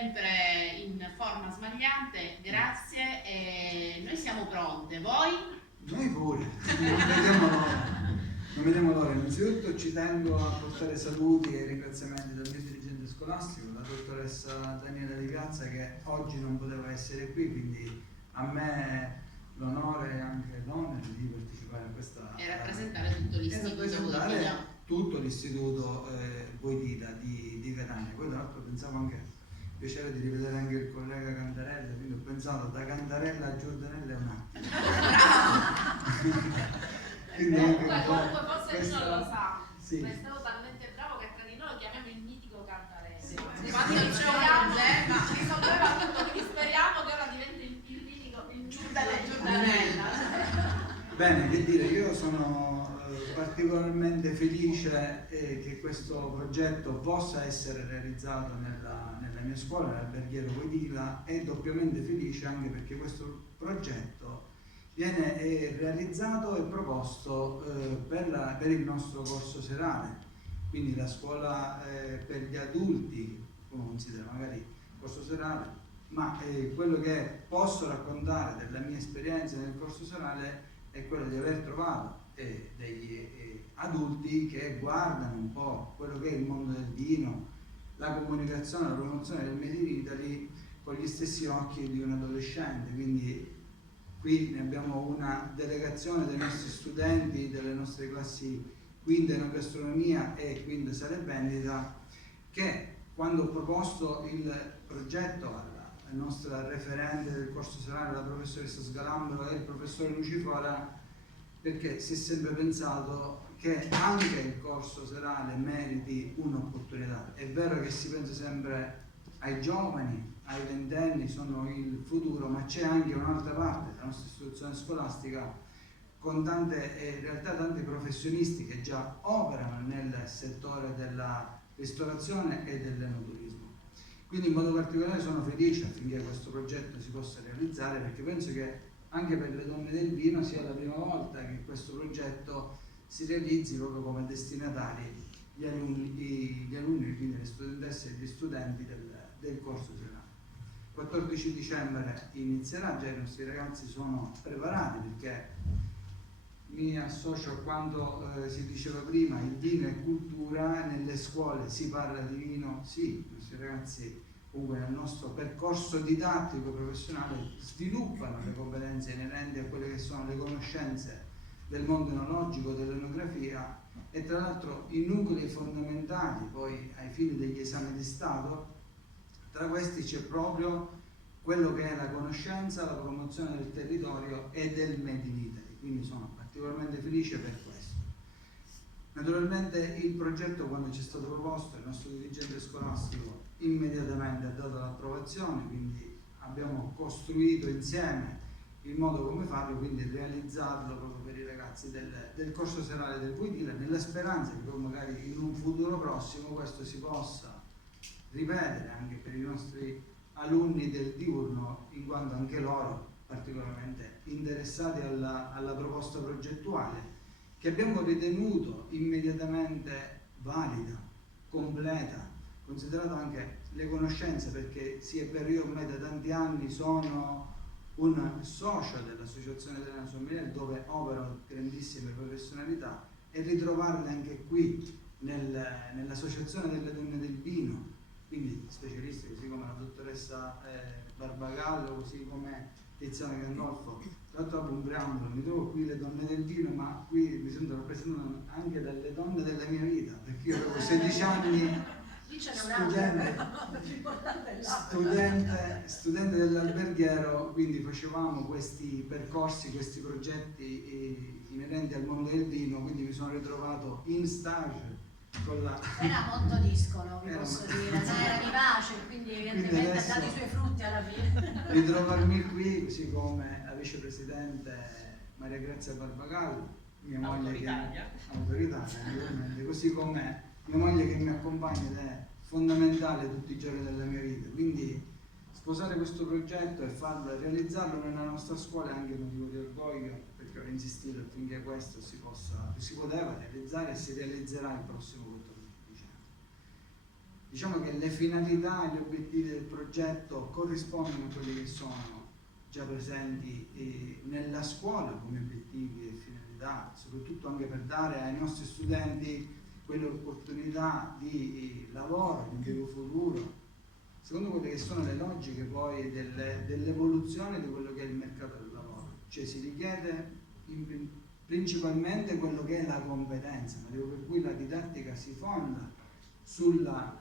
sempre in forma smagliante, grazie, e noi siamo pronte, voi? Noi pure, non vediamo l'ora. Non vediamo l'ora. Innanzitutto ci tengo a portare saluti e ringraziamenti dal mio dirigente scolastico, la dottoressa Daniela Di Piazza, che oggi non poteva essere qui, quindi a me l'onore e anche l'onere di partecipare a questa e rappresentare tutto l'istituto tutto l'istituto Voitila di Catania. Poi tra l'altro pensavo anche piacere di rivedere anche il collega Cantarella, quindi ho pensato da Cantarella a Giordanella è un attimo. Comunque forse lui non lo sa, sì. Ma è stato talmente bravo che tra di noi lo chiamiamo il mitico Cantarella. Sì. Quando speriamo, risolveva tutto, quindi speriamo che ora diventi il mitico, il Giordanella. Bene, che dire, io sono particolarmente felice che questo progetto possa essere realizzato nella mia scuola, nell'alberghiero Voitila, e doppiamente felice anche perché questo progetto viene realizzato e proposto per il nostro corso serale, quindi la scuola per gli adulti, come considera magari corso serale, ma quello che posso raccontare della mia esperienza nel corso serale è quello di aver trovato degli adulti che guardano un po' quello che è il mondo del vino, la comunicazione, la promozione del Made in Italy con gli stessi occhi di un adolescente. Quindi qui ne abbiamo una delegazione dei nostri studenti delle nostre classi quinta in gastronomia e quinta sale vendita, che quando ho proposto il progetto alla nostra referente del corso serale, la professoressa Sgalambro e il professore Lucifora, perché si è sempre pensato che anche il corso serale meriti un'opportunità. È vero che si pensa sempre ai giovani, ai ventenni, sono il futuro, ma c'è anche un'altra parte della nostra istituzione scolastica con tante, in realtà tanti professionisti che già operano nel settore della ristorazione e dell'enoturismo. Quindi in modo particolare sono felice affinché questo progetto si possa realizzare, perché penso che anche per le donne del vino sia la prima volta che questo progetto si realizzi proprio come destinatari gli alunni, quindi le studentesse e gli studenti del corso serale. 14 dicembre inizierà, già i nostri ragazzi sono preparati, perché mi associo a quanto si diceva prima, il vino è cultura, nelle scuole si parla di vino, sì, i nostri ragazzi comunque nel nostro percorso didattico professionale sviluppano le competenze inerenti a quelle che sono le conoscenze del mondo enologico, dell'enografia, e tra l'altro i nuclei fondamentali poi ai fini degli esami di Stato. Tra questi c'è proprio quello che è la conoscenza, la promozione del territorio e del Made in Italy, quindi sono particolarmente felice per questo. Naturalmente il progetto, quando ci è stato proposto, il nostro dirigente scolastico immediatamente ha dato l'approvazione, quindi abbiamo costruito insieme il modo come farlo, quindi realizzarlo proprio per i ragazzi del corso serale del Voitila, nella speranza che poi magari in un futuro prossimo questo si possa ripetere anche per i nostri alunni del diurno, in quanto anche loro particolarmente interessati alla proposta progettuale, che abbiamo ritenuto immediatamente valida, completa, considerato anche le conoscenze, perché sì, è vero, io ormai da tanti anni sono un socio dell'Associazione Italiana Sommelier, dove operano grandissime professionalità, e ritrovarle anche qui nell'Associazione delle Donne del Vino, quindi specialisti così come la dottoressa Barbagallo, così come Tiziana Gandolfo. Tra l'altro, un preambolo, mi trovo qui le donne del vino, ma qui mi sento rappresentato anche dalle donne della mia vita, perché io avevo 16 anni, studente dell'alberghiero, quindi facevamo questi percorsi, questi progetti inerenti al mondo del vino, quindi mi sono ritrovato in stage con la... Era molto discolo, vi posso dire, era vivace, quindi evidentemente ha dato i suoi frutti alla fine. Ritrovarmi qui, così come la vicepresidente Maria Grazia Barbagallo, mia moglie autoritaria, così come mia moglie che mi accompagna ed è fondamentale tutti i giorni della mia vita. Quindi sposare questo progetto e farlo, realizzarlo nella nostra scuola è anche un motivo di orgoglio, perché ho insistito affinché questo si poteva realizzare e si realizzerà il prossimo 14 dicembre. diciamo che le finalità e gli obiettivi del progetto corrispondono a quelli che sono già presenti nella scuola come obiettivi e finalità, soprattutto anche per dare ai nostri studenti quelle opportunità di lavoro, di impiego futuro, secondo quelle che sono le logiche poi dell'evoluzione di quello che è il mercato del lavoro. Cioè si richiede principalmente quello che è la competenza, per cui la didattica si fonda sulla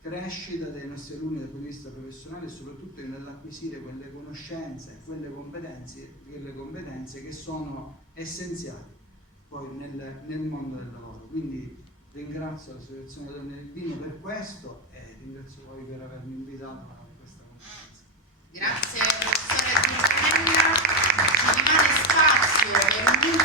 crescita dei nostri alunni dal punto di vista professionale e soprattutto nell'acquisire quelle conoscenze e quelle competenze che sono essenziali poi nel mondo del lavoro. Quindi ringrazio l'Associazione Donne del Vino per questo e ringrazio voi per avermi invitato a questa conferenza. Grazie professore Giuliano, ci rimane spazio per un